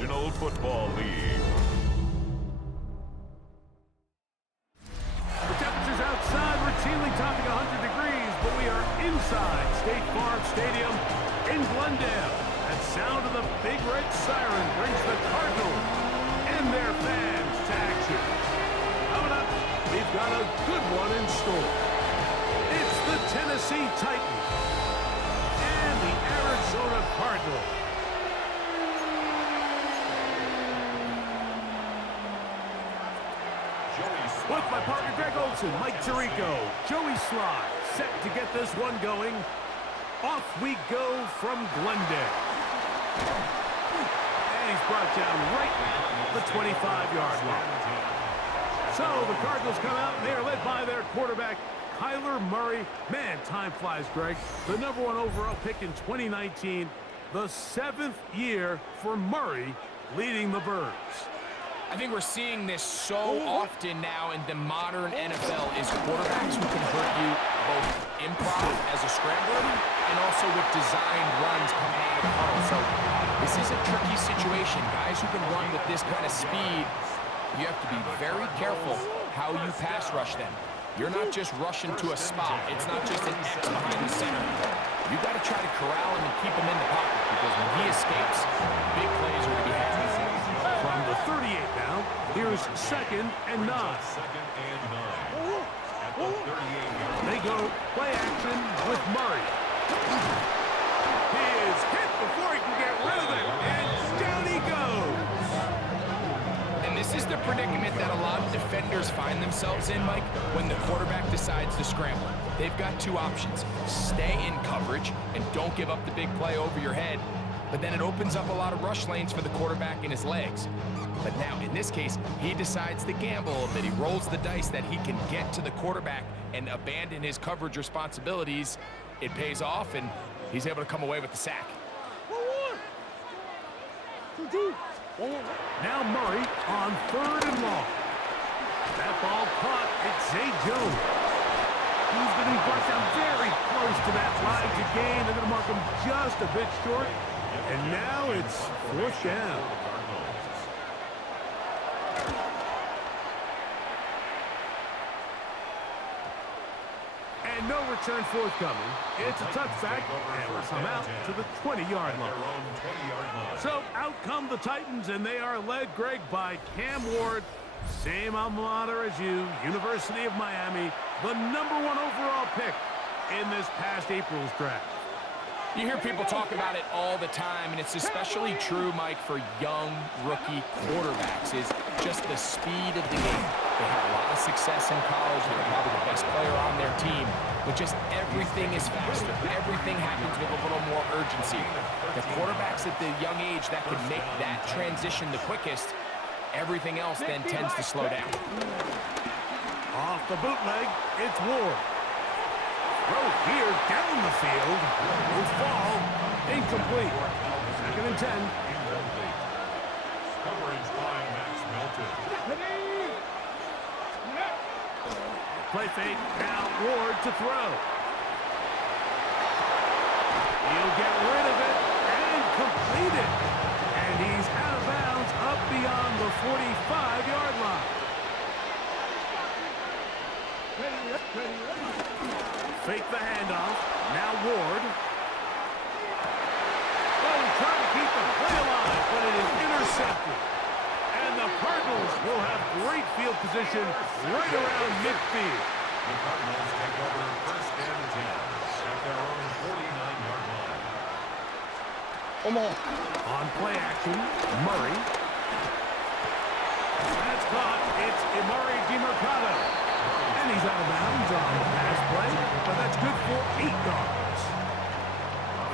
National Football League. The temperatures outside routinely topping 100 degrees, but we are inside State Farm Stadium in Glendale. That sound of the big red siren brings the Cardinals and their fans to action. Coming up, we've got a good one in store. It's the Tennessee Titans and the Arizona Cardinals. With my partner Greg Olson, Mike Tirico, Joey Sly, set to get this one going. Off we go from Glendale. And he's brought down right at the 25-yard line. So the Cardinals come out, and they are led by their quarterback, Kyler Murray. Man, time flies, Greg. The #1 overall pick in 2019, the 7th year for Murray leading the Birds. I think we're seeing this so often now in the modern NFL is quarterbacks who can hurt you both improv as a scrambler and also with designed runs coming out of the huddle. So this is a tricky situation. Guys who can run with this kind of speed, you have to be very careful how you pass rush them. You're not just rushing to a spot. It's not just an X behind the center. You got to try to corral him and keep him in the pocket because when he escapes, big plays are going to be had. From the 38 now, here's 2nd and 9. They go play action with Murray. He is hit before he can get rid of it, and down he goes. And this is the predicament that a lot of defenders find themselves in, Mike, when the quarterback decides to scramble. They've got two options. Stay in coverage and don't give up the big play over your head, but then it opens up a lot of rush lanes for the quarterback and his legs. But now, in this case, he decides to gamble a bit. He rolls the dice that he can get to the quarterback and abandon his coverage responsibilities. It pays off, and he's able to come away with the sack. Now Murray on 3rd and long. That ball caught at Zay Jones. He's going to be brought down very close to that line to gain. They're going to mark him just a bit short. And now it's 4th down. And no return forthcoming. It's a touchback, and we'll come out to the 20-yard line. So out come the Titans, and they are led, Greg, by Cam Ward. Same alma mater as you, University of Miami, the #1 overall pick in this past April's draft. You hear people talk about it all the time, and it's especially true, Mike, for young rookie quarterbacks, is just the speed of the game. They had a lot of success in college. They were probably the best player on their team, but just everything is faster. Everything happens with a little more urgency. The quarterbacks at the young age that can make that transition the quickest, everything else then tends to slow down. Off the bootleg, it's Ward. Throw here down the field. Will fall. Incomplete. 2nd and 10. Coverage by Max Melton. Play fake. Now Ward to throw. He'll get rid of it and complete it. And he's out of bounds up beyond the 45-yard line. Fake the handoff. Now Ward. Oh, trying to keep the play alive, but it is intercepted. And the Cardinals will have great field position right around midfield. The Cardinals take over 1st and 10 at their own 49-yard line. On play action, Murray. That's caught. It's Emari DeMercado. And he's out of bounds on the pass play, but that's good for 8 yards.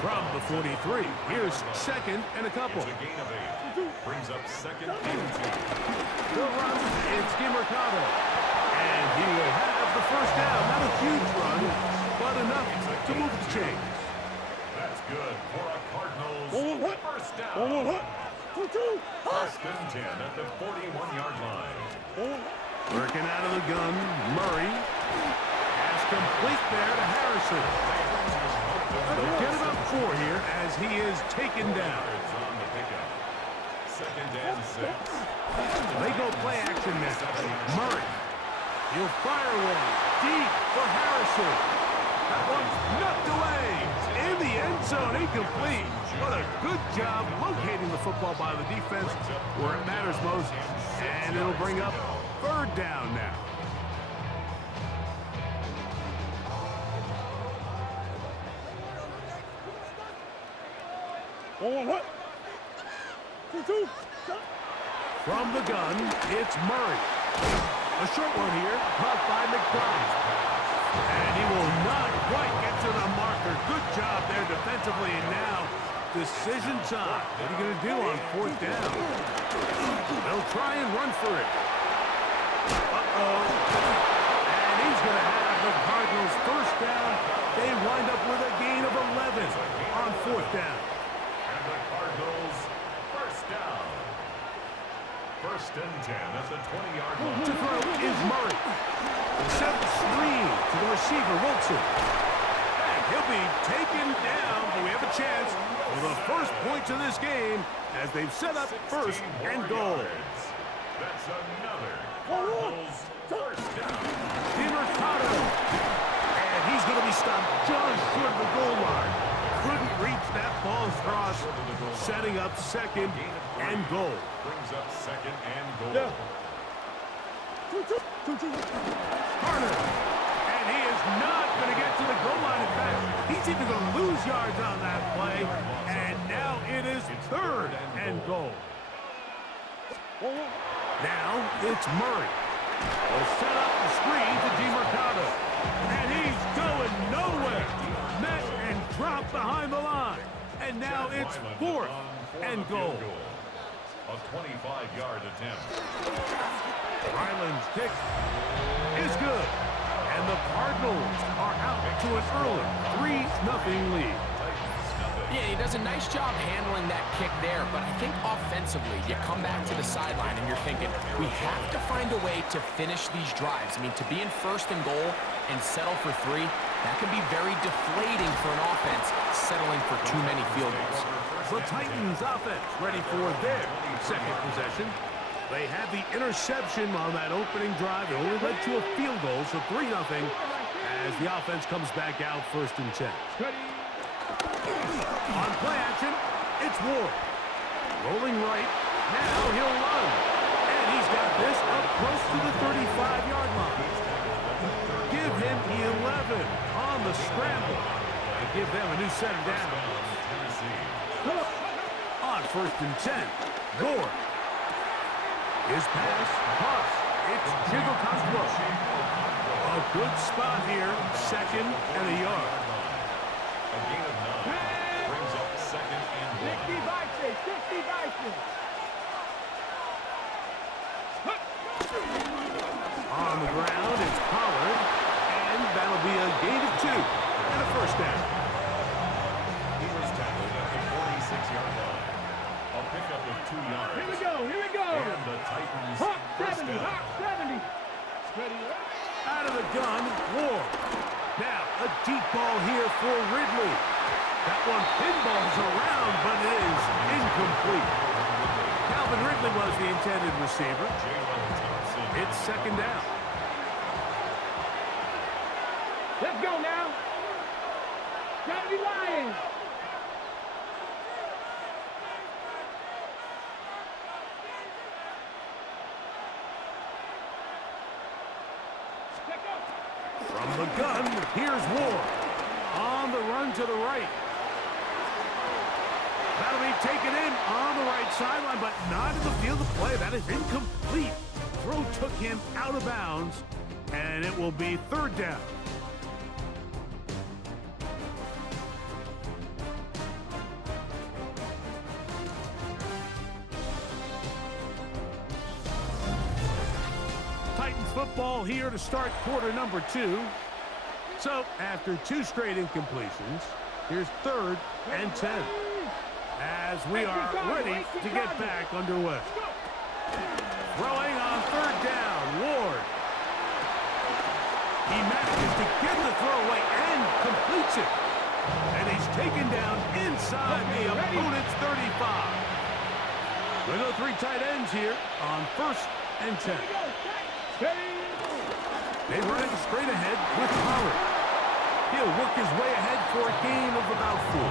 From the 43, here's 2nd and a couple. It's a gain of 8. Brings up 2nd and 2. The run, it's DeMercado. And he will have the 1st down. Not a huge run, but enough to move the chains. That's good for a Cardinals 1st down. 1st and 10 at the 41-yard line. Working out of the gun, Murray. Pass complete there to Harrison. They'll get about 4 here as he is taken down. On the pickup. 2nd They go play action now. Murray. He'll fire one. Deep for Harrison. That one's knocked away. In the end zone, incomplete. What a good job locating the football by the defense where it matters most. And it'll bring up third down now. From the gun, it's Murray. A short one here, caught by McBride. And he will not quite get to the marker. Good job there defensively, and now decision time. What are you going to do on fourth down? They'll try and run for it. Uh-oh. And he's going to have the Cardinals first down. They wind up with a gain of 11 on fourth down. And the Cardinals first down. First and 10 at the 20-yard line. To throw is Murray. Set the screen to the receiver, Wilson. And he'll be taken down, but we have a chance for the first points of this game as they've set up first and goal. That's another Cardinals first down. DiMercato. And he's going to be stopped just short of the goal line. Couldn't reach that ball's cross, setting up second and goal. Brings up second and goal. Carter. And he is not going to get to the goal line. In fact, he's even going to lose yards on that play. And now it is third and goal. Now it's Murray. Will set up the screen to DiMercato. And he's going nowhere. Met and dropped behind the line. And now it's fourth and goal. A 25-yard attempt. Ryland's kick is good. And the Cardinals are out to an early 3-0 lead. Yeah, he does a nice job handling that kick there, but I think offensively, you come back to the sideline and you're thinking, we have to find a way to finish these drives. I mean, to be in first and goal and settle for 3, that can be very deflating for an offense settling for too many field goals. The Titans offense ready for their second possession. They had the interception on that opening drive. It only led to a field goal, so 3-0 as the offense comes back out first and 10. On play action, it's Ward. Rolling right, now he'll run. And he's got this up close to the 35-yard line. Give him 11 on the scramble. And give them a new set of downs. On first and 10, Gore. His pass, toss. It's Jiggle Cosgrove. A good spot here, second and a yard. A gain of 9 brings up second and 1. 60 Vikings. On the ground, it's Pollard. And that'll be a gain of 2 and a first down. He was tackled at the 46-yard line. A pickup of 2 yards. Here we go. And the Titans Hawk first 70, down. Hawk 70. Ready, Out of the gun, Ward. Now, a deep ball here for Ridley. That one pinballs around, but it is incomplete. Calvin Ridley was the intended receiver. It's second down. Let's go now. Got to be Lions. From the gun, here's Ward. On the run to the right. That'll be taken in on the right sideline, but not in the field of play. That is incomplete. Throw took him out of bounds, and it will be third down. Titans football here to start quarter number 2. So, after 2 straight incompletions, here's third and 10. As we are ready to get back underway. Throwing on third down, Ward. He manages to get the throw away and completes it. And he's taken down inside the opponent's 35. We go 3 tight ends here on first and 10. Ready? They run it straight ahead with Pollard. He'll work his way ahead for a gain of about 4.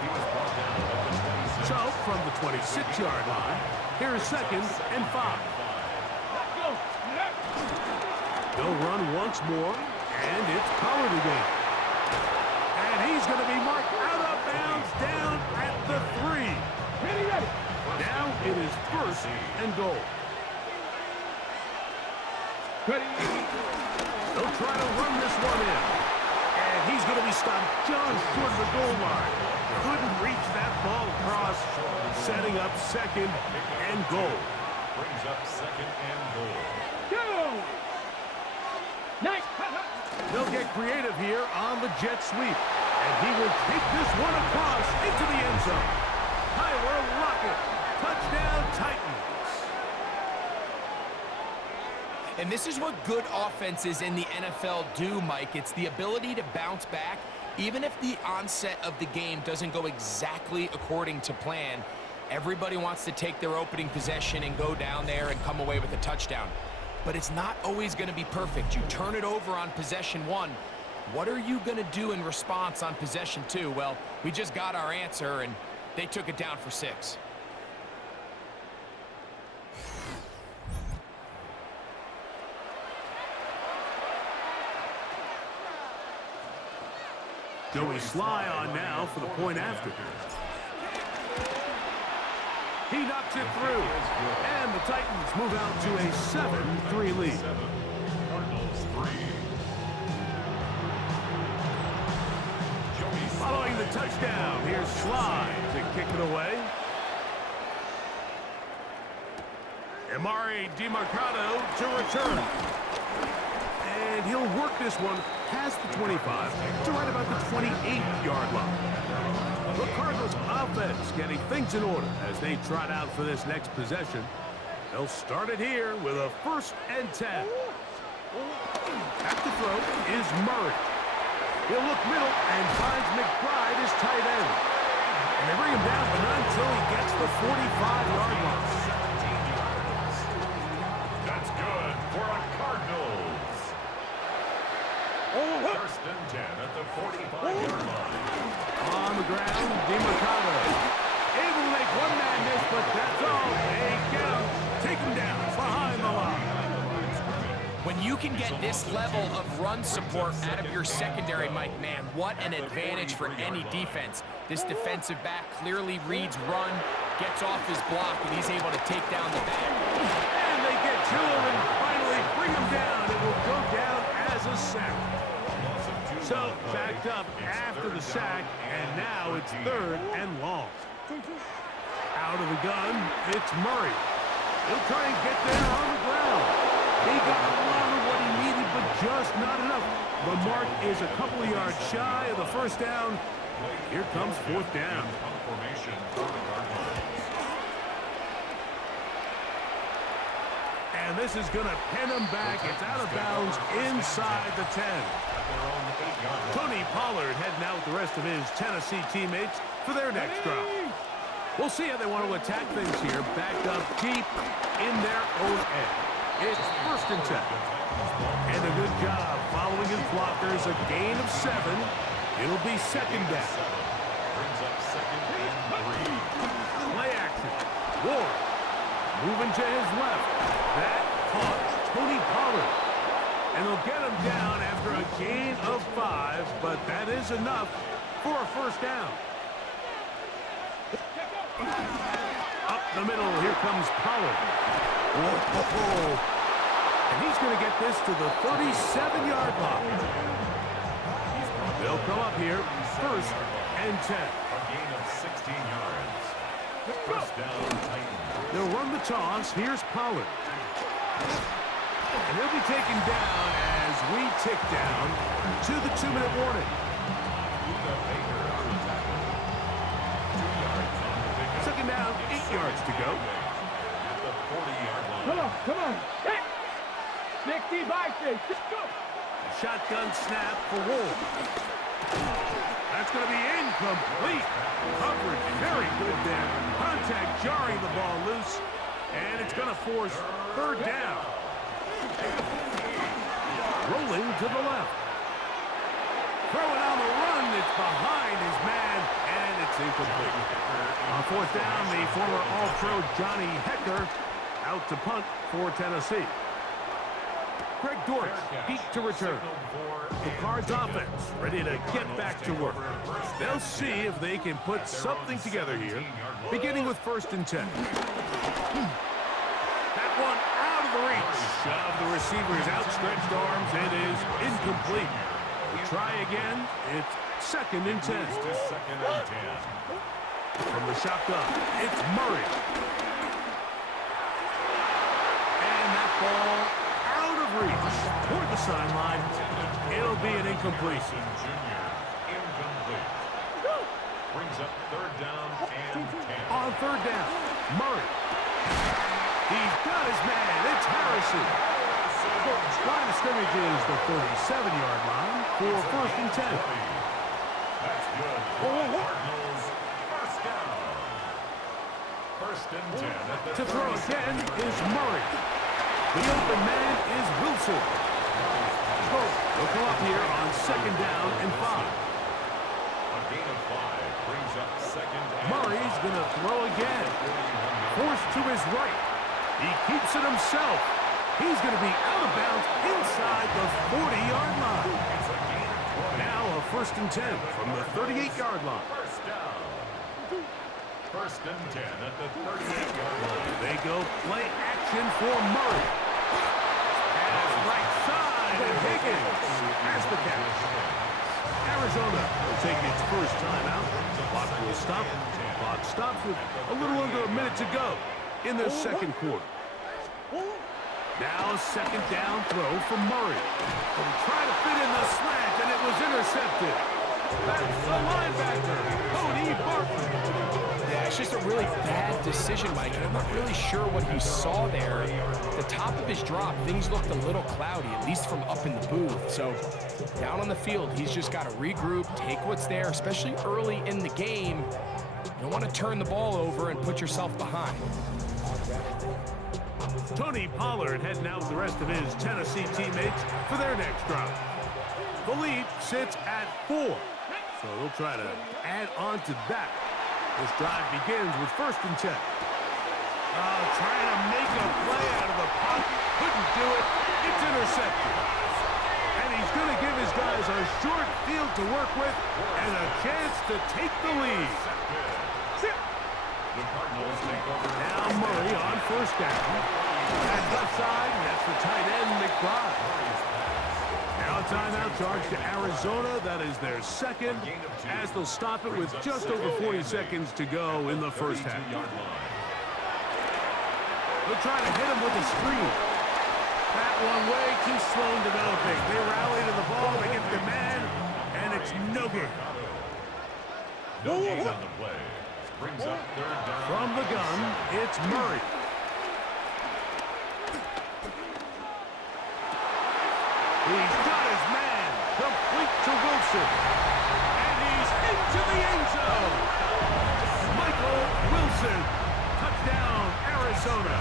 He was brought down at the 26. So, from the 26-yard line, here is 2nd and 5. Let's go. Left. They'll run once more, and it's Pollard again. And he's going to be marked out of bounds down at the 3. Ready, ready. Now it is 1st and goal. Ready. They'll try to run this one in. And he's going to be stopped just short of the goal line. Couldn't reach that ball across, setting up 2nd and goal. Brings up 2nd and goal. Go. Nice. They'll get creative here on the jet sweep. And he will take this one across into the end zone. Tyler Lockett. Touchdown, Titans. And this is what good offenses in the NFL do, Mike. It's the ability to bounce back. Even if the onset of the game doesn't go exactly according to plan, everybody wants to take their opening possession and go down there and come away with a touchdown. But it's not always going to be perfect. You turn it over on possession 1. What are you going to do in response on possession 2? Well, we just got our answer, and they took it down for 6. Joey Sly on now for the point after. He knocks it through. And the Titans move out to a 7-3 lead. Cardinals 3. Following the touchdown, here's Sly to kick it away. Amari DiMercado to return. And he'll work this one past the 25 to right about the 28-yard line. The Cardinals offense getting things in order as they trot out for this next possession. They'll start it here with a 1st and 10. At the throw is Murray. He'll look middle and finds McBride as tight end. And they bring him down, but not until he gets the 45-yard line. 17 yards. That's good for a Cardinals. 1st and 10 at the 45-yard line. On the ground, DiMercado. Able to make one man miss, but that's all. They get him. Take him down behind the line. When you can get this level of run support out of your secondary, Mike, man, what an advantage for any defense. This defensive back clearly reads run, gets off his block, and he's able to take down the back. And they get to him and finally bring him down. It will go down as a sack. So, backed up after the sack, and now it's 3rd and long. Out of the gun, it's Murray. He'll try and get there on the ground. He got a lot of what he needed, but just not enough. The mark is a couple of yards shy of the 1st down. Here comes 4th down. Formation for the Cardinals. And this is going to pin him back. It's out of bounds inside the 10. Tony Pollard heading out with the rest of his Tennessee teammates for their next drive. We'll see how they want to attack things here, backed up deep in their own end. It's 1st and 10. And a good job following his blockers, a gain of 7. It'll be 2nd down. Brings up 2nd and 3. Play action. Ward moving to his left. That caught Tony Pollard. And they'll get him down after a gain of 5, but that is enough for a 1st down. Up the middle, here comes Pollard. Whoa. And he's going to get this to the 37-yard line. They'll come up here, 1st and 10. A gain of 16 yards. 1st down, Titans. They'll run the toss. Here's Pollard. And he'll be taken down as we tick down to the 2-minute warning. Baker on the tackle. 2 yards on the pickup. 2nd down, 8 yards to go. At the 40-yard line. Come on. Hey. 65, let's go. Shotgun snap for Wolf. That's going to be incomplete. Coverage very good there. Contact jarring the ball loose. And it's going to force third down. Rolling to the left. Throwing on the run. It's behind his man, and it's incomplete. On fourth down, the former All-Pro Johnny Hecker out to punt for Tennessee. Greg Dortch beat to return. The Cards offense ready to get back to work. They'll see if they can put something together here, beginning with 1st and 10. That one out of the reach of the receiver's outstretched arms. It is incomplete. We'll try again. It's 2nd and 10. From the shotgun, it's Murray. And that ball out of reach toward the sideline. It'll be an incompletion. Incomplete. Brings up 3rd down and 10. On 3rd down, Murray. He's got his man. It's Harrison. Line of scrimmage is the 37-yard line for 1st and 10. That's good. Cardinals, 1st down. 1st and 10 at the To throw again is Murray. The open man is Wilson. They'll come up here on 2nd down and 5. A gain of 5 brings up 2nd and Murray's going to throw again. Forced to his right. He keeps it himself. He's going to be out of bounds inside the 40-yard line. It's a gain of 20. Now a 1st and 10 from the 38-yard line. 1st down. 1st and 10 at the 38-yard line. They go play action for Murray. Pass right side, and Higgins has the catch. Arizona will take its first timeout. Clock will stop. Clock stops with a little under a minute to go in the 2nd quarter. Now 2nd down throw from Murray. But he tried to fit in the slant, and it was intercepted. That's the linebacker, Cody Barton. Yeah, it's just a really bad decision, Mike. And I'm not really sure what he saw there. The top of his drop, things looked a little cloudy, at least from up in the booth. So down on the field, he's just got to regroup, take what's there, especially early in the game. You don't want to turn the ball over and put yourself behind. Tony Pollard heading out with the rest of his Tennessee teammates for their next drive. The lead sits at 4, so they'll try to add on to that. This drive begins with 1st and 10. Trying to make a play out of the pocket, couldn't do it. It's intercepted. And he's going to give his guys a short field to work with and a chance to take the lead. The Cardinals take over. Now Murray on 1st down. That's left side, and that's the tight end, McBride. Now a timeout charge to Arizona. That is their 2nd, as they'll stop it with just over 40 seconds to go in the 1st half. They'll try to hit him with a screen. That one way too slow in developing. They rally to the ball, they get the man, and it's no good. No gain on the play. Brings up 3rd down. From the gun, it's Murray. He's got his man, complete to Wilson. And he's into the end zone. Michael Wilson, touchdown, Arizona.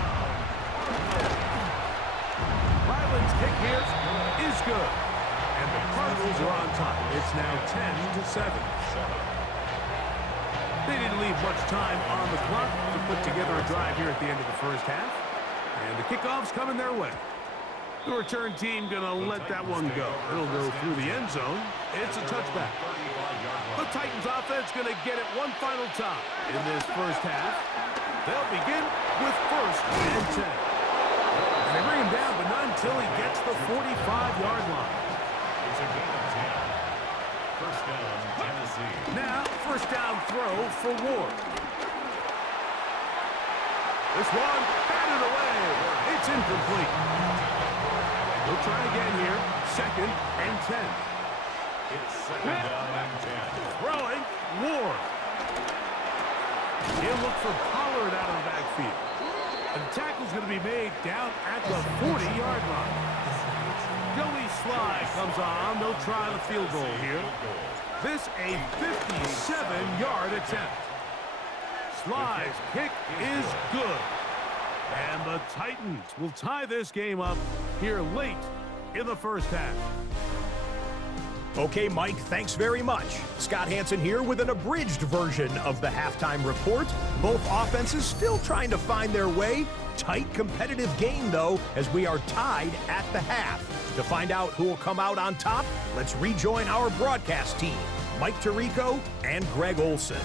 Ryland's kick here is good. And the Cardinals are on top. It's now 10-7. They didn't leave much time on the clock to put together a drive here at the end of the 1st half. And the kickoff's coming their way. The return team gonna let that one go. It'll go through the end zone. It's a touchback. The Titans offense gonna get it one final time in this 1st half. They'll begin with 1st and 10. And they bring him down, but not until he gets the 45-yard line. It's a gain of 10. 1st down, Tennessee. Now, 1st down throw for Ward. This one, batted away. It's incomplete. They'll try again here. 2nd and 10. It's 2nd down and 10. Throwing, Ward. He'll look for Pollard out of the backfield. And the tackle's going to be made down at the 40-yard line. Joey Sly comes on. They'll try the field goal here. This a 57-yard attempt. Sly's kick is good. And the Titans will tie this game up here late in the first half. Okay, Mike, thanks very much. Scott Hansen here with an abridged version of the halftime report. Both offenses still trying to find their way. Tight, competitive game, though, as we are tied at the half. To find out who will come out on top, let's rejoin our broadcast team, Mike Tirico and Greg Olson.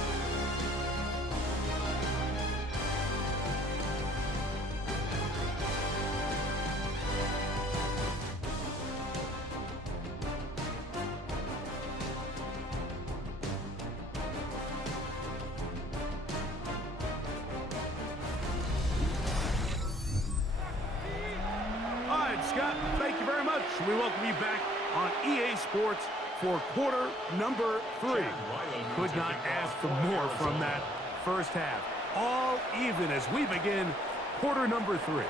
Scott, thank you very much. We welcome you back on EA Sports for quarter number 3. Could not ask for more from that first half. All even as we begin quarter number 3.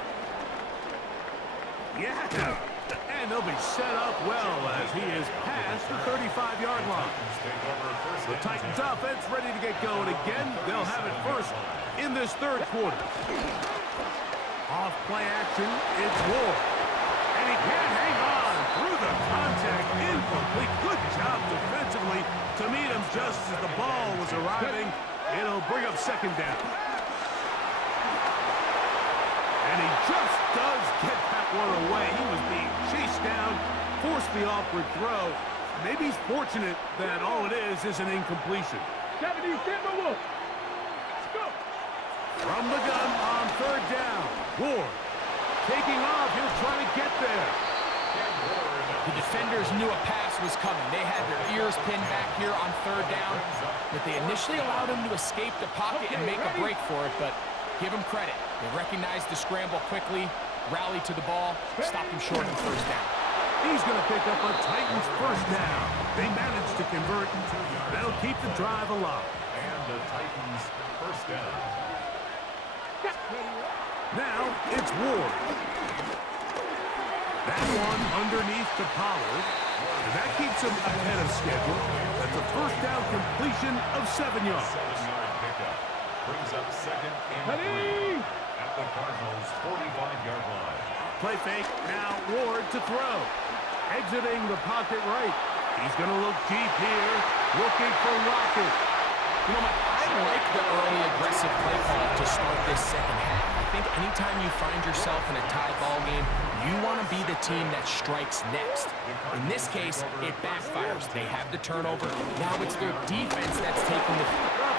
Yeah, and they'll be set up well as he is past the 35-yard line. The Titans offense ready to get going again. They'll have it first in this third quarter. Off play action, it's Ward. And he can't hang on through the contact. Incomplete. Good job defensively to meet him just as the ball was arriving. It'll bring up second down. And he just does get that one away. He was being chased down, forced the awkward throw. Maybe he's fortunate that all it is an incompletion. 77 Wolf. Let's go. From the gun on third down. Ward taking off. He'll try to get there. The defenders knew a pass was coming. They had their ears pinned back here on third down, but they initially allowed him to escape the pocket and make a break for it, but give him credit. They recognized the scramble quickly, rallied to the ball, stopped him short of first down. He's going to pick up a Titans first down. They managed to convert. They'll keep the drive alive. And the Titans first down. Now it's Ward. That one underneath to Pollard. And that keeps him ahead of schedule. That's a first down completion of 7 yards. 7-yard pickup. Brings up second and 3 at the Cardinals' 45-yard line. Play fake. Now Ward to throw. Exiting the pocket right. He's going to look deep here. Looking for Rocket. You know, Mike, I like the early aggressive play call to start this second half. I think anytime you find yourself in a tie ball game, you want to be the team that strikes next. In this case, it backfires. They have the turnover. Now it's their defense that's taking the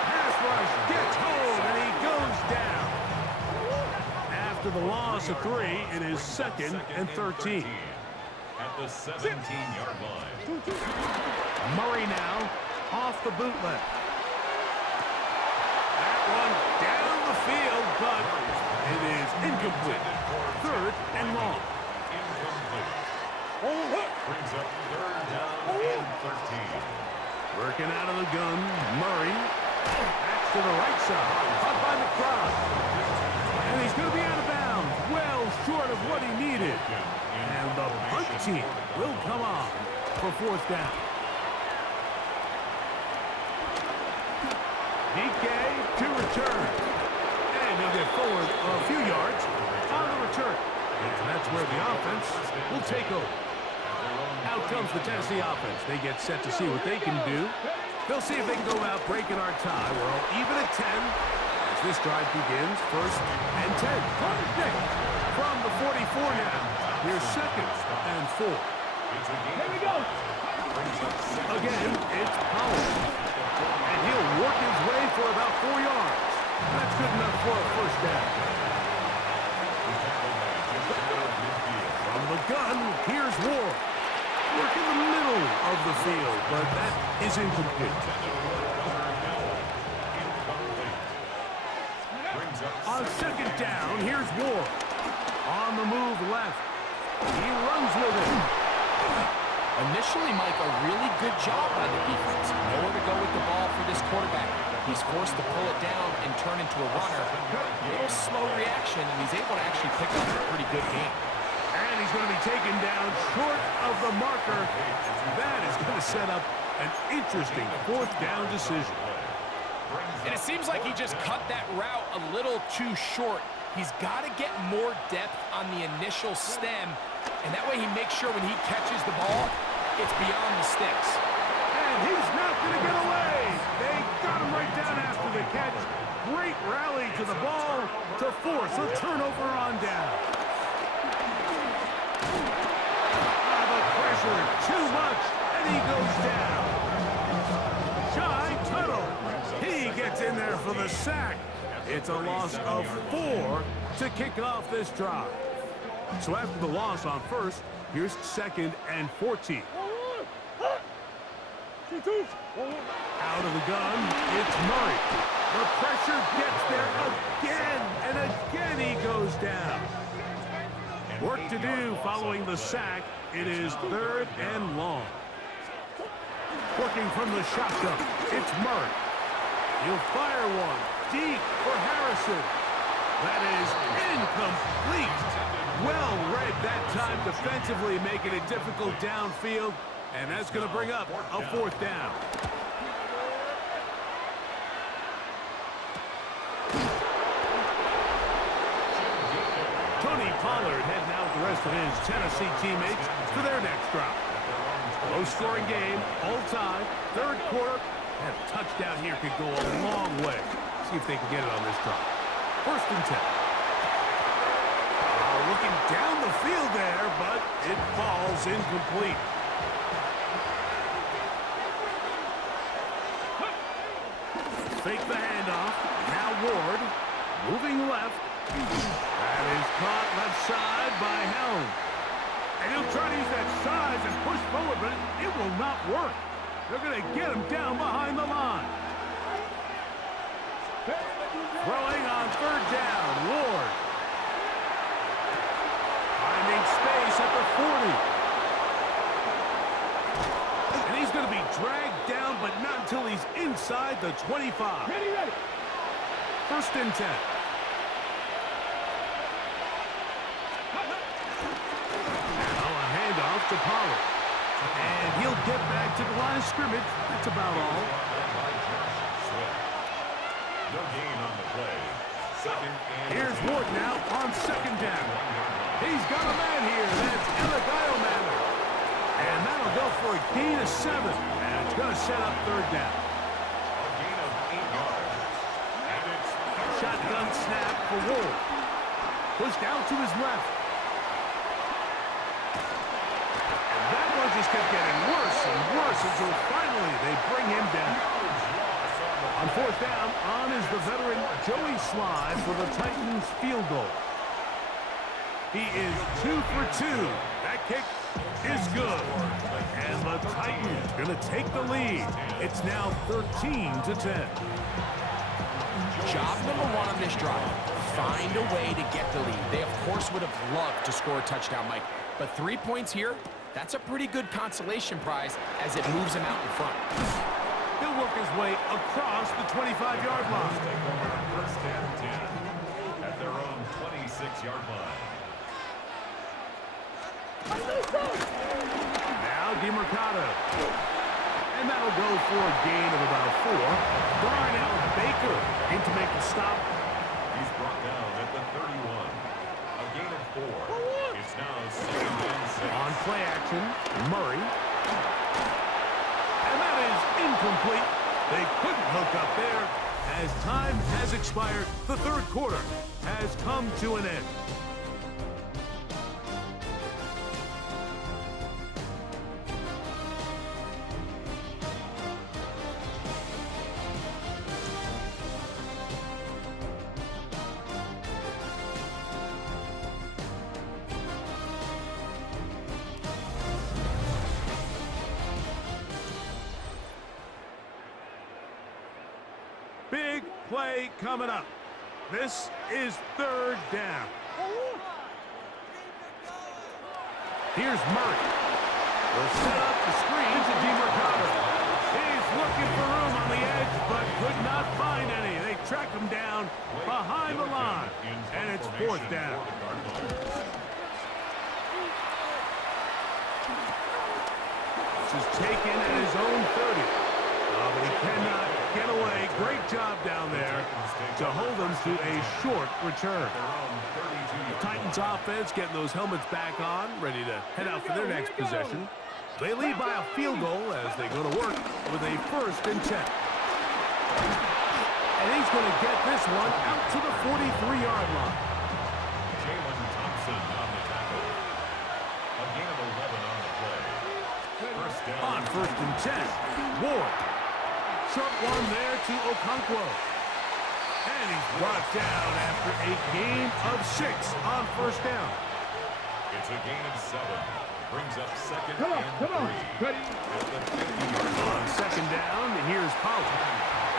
pass rush gets home, and he goes down. After the loss of 3, it is second and 13. At the 17-yard line. Murray now off the bootleg. That one down the field, but it is incomplete. Third and long. Incomplete. Brings up third down and 13. Working out of the gun, Murray. Back to the right side. Caught by McBride. And he's going to be out of bounds. Well short of what he needed. And the punt team will come on for fourth down. DK to return. And he'll get forward a few yards on the return. And that's where the offense will take over. Out comes the Tennessee offense. They get set to see what they can do. They'll see if they can go out breaking our tie. We're all even at 10 as this drive begins. First and 10. From the 44 now. Here's second and 4. Here we go. Again, it's Pollard. And he'll work his way for about 4 yards. That's good enough for a first down. From the gun, here's Ward. Work in the middle of the field, but that is incomplete. On second down, here's Ward. On the move left. He runs with it. Initially, Mike, a really good job by the defense. Nowhere to go with the ball for this quarterback. He's forced to pull it down and turn into a runner. A little slow reaction, and he's able to actually pick up a pretty good game. And he's going to be taken down short of the marker. That is going to set up an interesting fourth down decision. And it seems like he just cut that route a little too short. He's got to get more depth on the initial stem, and that way he makes sure when he catches the ball, it's beyond the sticks. And he's not going to get away. They got him right down after the catch. Great rally to the ball to force a turnover on down. The pressure, too much, and he goes down. Shy Tuttle. He gets in there for the sack. It's a loss of 4 to kick off this drive. So after the loss on first, here's 2nd and 14. Out of the gun, it's Murray. The pressure gets there again, and again he goes down. Work to do following the sack. It is 3rd and long. Working from the shotgun, it's Murray. He'll fire one deep for Harrison. That is incomplete. Well read that time defensively, making it difficult downfield, and that's going to bring up a 4th down. Tony Pollard heading out with the rest of his Tennessee teammates for their next drive. Low-scoring game, all time, 3rd quarter, and a touchdown here could go a long way. See if they can get it on this drive. 1st and 10. Looking down the field there, but it falls incomplete. Fake the handoff. Now Ward, moving left. That is caught left side by Helm. And he'll try to use that size and push forward, but it will not work. They're going to get him down behind the line. Throwing on 3rd down, Ward. Finding space at the 40. And he's going to be dragged down, but not until he's inside the 25. Ready, ready. 1st and 10. Now a handoff to Pollard. And he'll get back to the line of scrimmage. That's about all. No gain on the play. 2nd and Here's Ward now on 2nd down. He's got a man here. That's Alec Eilmanner. And that'll go for a gain of 7. And it's going to set up 3rd down. a gain of 8 yards. And it's Shotgun snap for Ward. Pushed out to his left. And that one just kept getting worse and worse until finally they bring him down. On 4th down, on is the veteran Joey Slye for the Titans field goal. He is 2 for 2. That kick is good. And the Titans going to take the lead. It's now 13-10. Job number 1 on this drive, find a way to get the lead. They, of course, would have loved to score a touchdown, Mike. But 3 points here, that's a pretty good consolation prize as it moves him out in front. He'll work his way across the 25-yard line. take over 1st and 10 at their own 26-yard line. Now DeMercado. And that'll go for a gain of about 4. Darnell Baker in to make the stop. He's brought down at the 31. A gain of 4. It's now 2nd and 6. On play action, Murray. And that is incomplete. They couldn't hook up there. As time has expired, the 3rd quarter has come to an end. Big play coming up. This is 3rd down. Here's Murray. Will set up the screen to DeMercado. He's looking for room on the edge, but could not find any. They track him down behind the line, and it's 4th down. This is taken at his own 30. But he cannot get away. Great job down there to hold them to a short return. The Titans offense getting those helmets back on, ready to head out for their next possession. They lead by a field goal as they go to work with a 1st and 10. And he's going to get this one out to the 43-yard line. Jalen Thompson on the tackle. A gain of 11 on the play. First down. On 1st and 10, Ward. Short one there to Okonkwo. And he's brought down after a gain of 6 on 1st down. It's a gain of 7. Brings up 2nd Come on, and come on. 3. Ready? At the 50-yard line. On 2nd down, here's Pollard.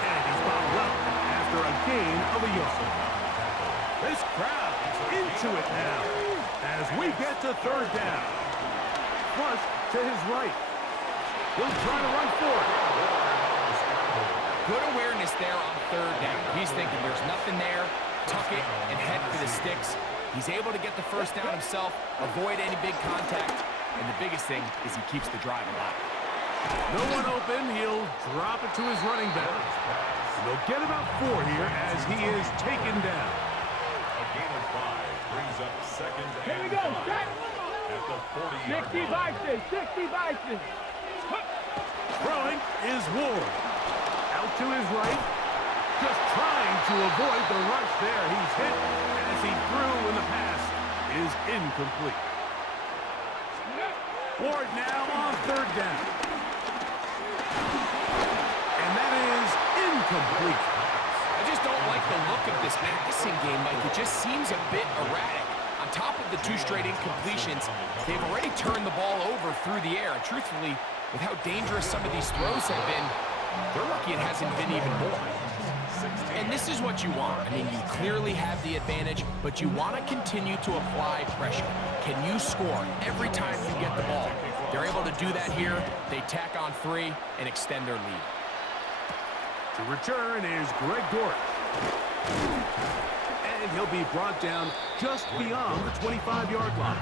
And he's bottled up after a gain of a yard. This crowd into it now as we get to 3rd down. Flush to his right. He'll try to run for it. Good awareness there on 3rd down. He's thinking there's nothing there. Tuck it and head for the sticks. He's able to get the 1st down himself, avoid any big contact, and the biggest thing is he keeps the drive alive. No one open. He'll drop it to his running back. And they'll get about 4 here as he is taken down. A gain of 5 brings up 2nd Here we and go. 5. Set. At the 40-yard 60 line. Bison. 60 Bison. Throwing is Ward. Out to his right. Just trying to avoid the rush there. He's hit as he threw when the pass is incomplete. Ward now on 3rd down. And that is incomplete. I just don't like the look of this passing game, Mike. It just seems a bit erratic. On top of the 2 straight incompletions, they've already turned the ball over through the air. And truthfully, with how dangerous some of these throws have been, they're lucky it hasn't been even more. And this is what you want. I mean, you clearly have the advantage, but you want to continue to apply pressure. Can you score every time you get the ball? They're able to do that here. They tack on 3 and extend their lead. To return is Greg Dortch. And he'll be brought down just beyond the 25-yard line.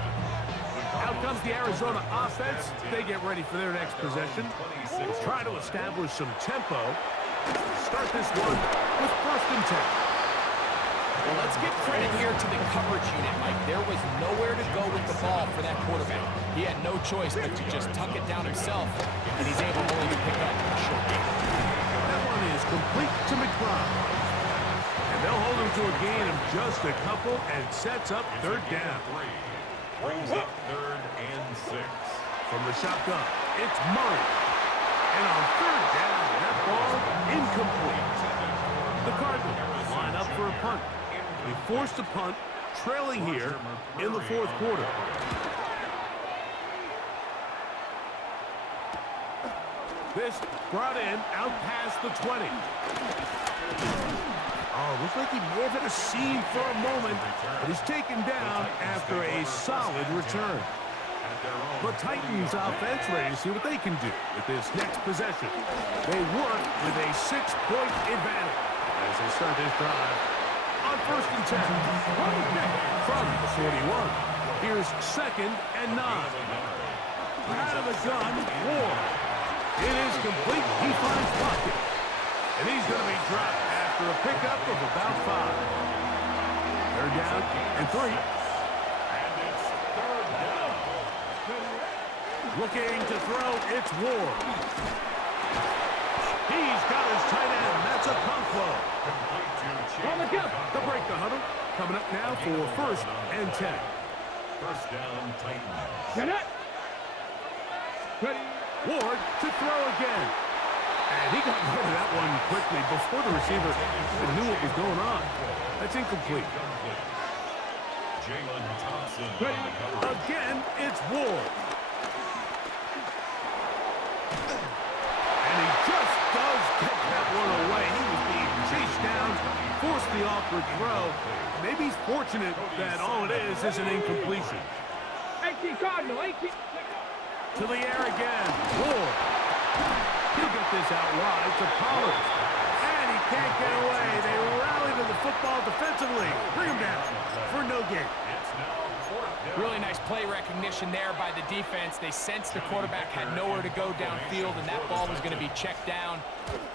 Out comes the Arizona offense. They get ready for their next possession. They'll try to establish some tempo. Start this one with 1st and 10. Well, let's give credit here to the coverage unit, Mike. There was nowhere to go with the ball for that quarterback. He had no choice but to just tuck it down himself, and he's able only to pick up a short gain. That one is complete to McBride. And they'll hold him to a gain of just a couple and sets up 3rd down. Brings up 3rd and 6. From the shotgun, it's Murray. And on 3rd down, that ball incomplete. The Cardinals line up for a punt. They forced a punt, trailing here in the 4th quarter. This brought in out past the 20. Oh, looks like he may have hit a seam for a moment, but he's taken down after a solid return. The Titans offense ready to see what they can do with this next possession. They work with a 6-point advantage as they start this drive on 1st and 10. From the 41, here's 2nd and 9. Out of the gun, Ward. It is complete. He finds Pocket. And he's going to be dropped after a pickup of about 5. 3rd down and 3. Looking to throw, it's Ward. He's got his tight end. That's a Okonkwo. The break the huddle. Coming up now for 1st and 10. 1st down, Titans. Get it. Ready. Ward to throw again. And he got rid of that one quickly before the receiver even knew what was going on. That's incomplete. Jalen Thompson on the cover. Again, it's Ward. And he just does get that one away. He was being chased down, forced the awkward throw. Maybe he's fortunate that all it is an incompletion. 18 Cardinal, 18. To the air again. Ward. He'll get this out wide to Pollard. And he can't get away. They rally to the football defensively. Bring him down for no gain. It's now 4th down. Really nice play recognition there by the defense. They sensed the quarterback had nowhere to go downfield, and that ball was going to be checked down.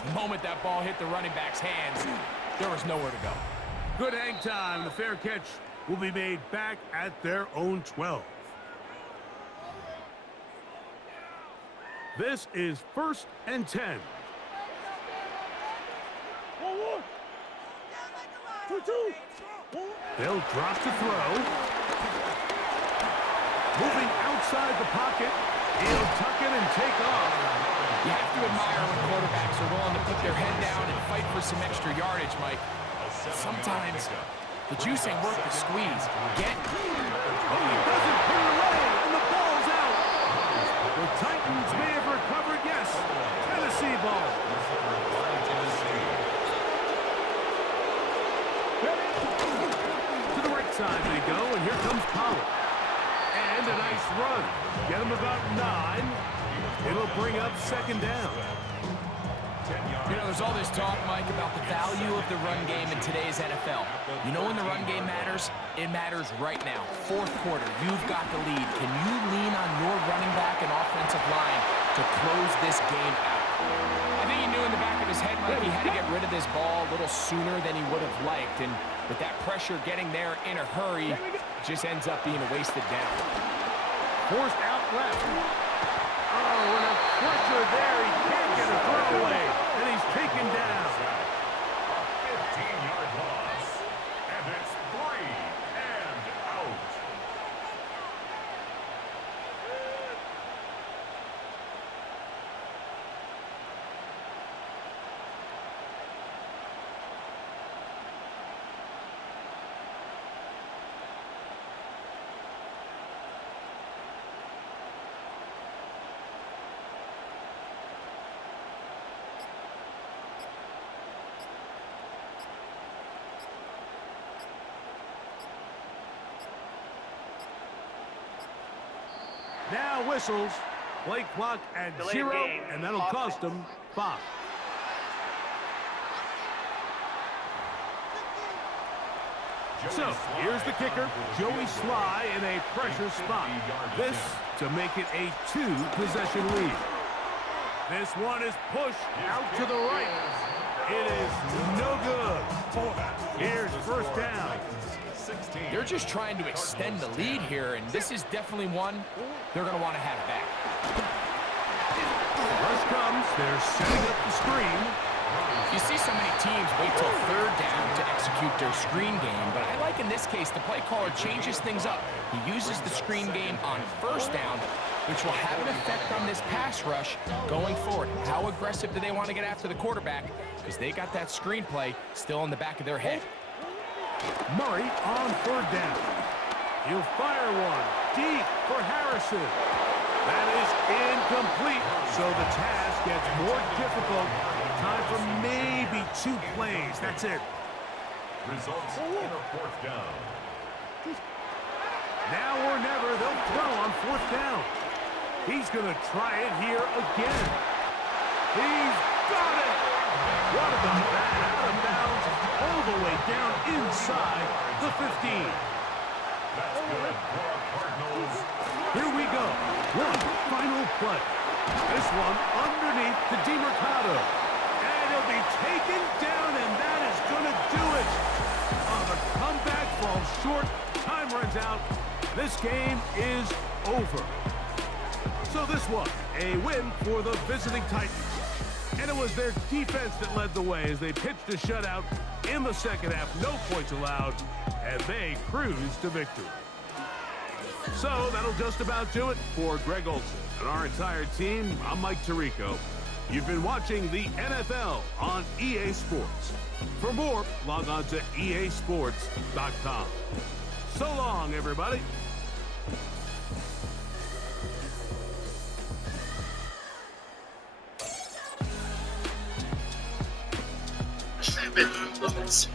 The moment that ball hit the running back's hands, there was nowhere to go. Good hang time. The fair catch will be made back at their own 12. This is 1st and 10. They'll drop to throw. Moving outside the pocket. He'll tuck it and take off. You have to admire when quarterbacks are willing to put their head down and fight for some extra yardage, Mike. Sometimes the juice ain't worth the squeeze. Get. Oh, he doesn't put it away, and the ball's out. The Titans may have recovered, yes. Tennessee ball. To the right side they go, and here comes Pollard. And a nice run. Get him about 9. It'll bring up 2nd down. You know, there's all this talk, Mike, about the value of the run game in today's NFL. You know when the run game matters? It matters right now. 4th quarter, you've got the lead. Can you lean on your running back and offensive line to close this game out? I think he knew in the back of his head, Mike, he had to get rid of this ball a little sooner than he would have liked. And with that pressure getting there in a hurry, it just ends up being a wasted down. Forced out left. Oh, and a pressure there. He can't get a throw away. And he's taken down. 15-yard loss. And it's 3 and out. Now whistles. Play clock at 0, and that'll cost them 5. So, here's the kicker, Joey Sly in a pressure spot. This to make it a 2-possession lead. This one is pushed out to the right. It is no good. Here's 1st down. They're just trying to extend the lead here, and this is definitely one they're going to want to have back. Rush comes. They're setting up the screen. You see so many teams wait till 3rd down to execute their screen game, but I like in this case the play caller changes things up. He uses the screen game on 1st down, which will have an effect on this pass rush going forward. How aggressive do they want to get after the quarterback? Because they got that screen play still in the back of their head. Murray on 3rd down. He'll fire one deep for Harrison. That is incomplete, so the task gets more difficult. Time for maybe 2 plays. That's it. Results in a 4th down. Now or never, they'll throw on 4th down. He's going to try it here again. He's got it. What about that? Out of bounds, all the way down inside the 15. That's good for our Cardinals. Here we go. One final play. This one underneath the DeMercado. And he'll be taken down, and that is going to do it. The comeback falls short. Time runs out. This game is over. So this one, a win for the visiting Titans. And it was their defense that led the way as they pitched a shutout in the 2nd half. No points allowed, and they cruised to victory. So that'll just about do it for Greg Olson and our entire team. I'm Mike Tirico. You've been watching the NFL on EA Sports. For more, log on to easports.com. So long, everybody. Bedroom Moments.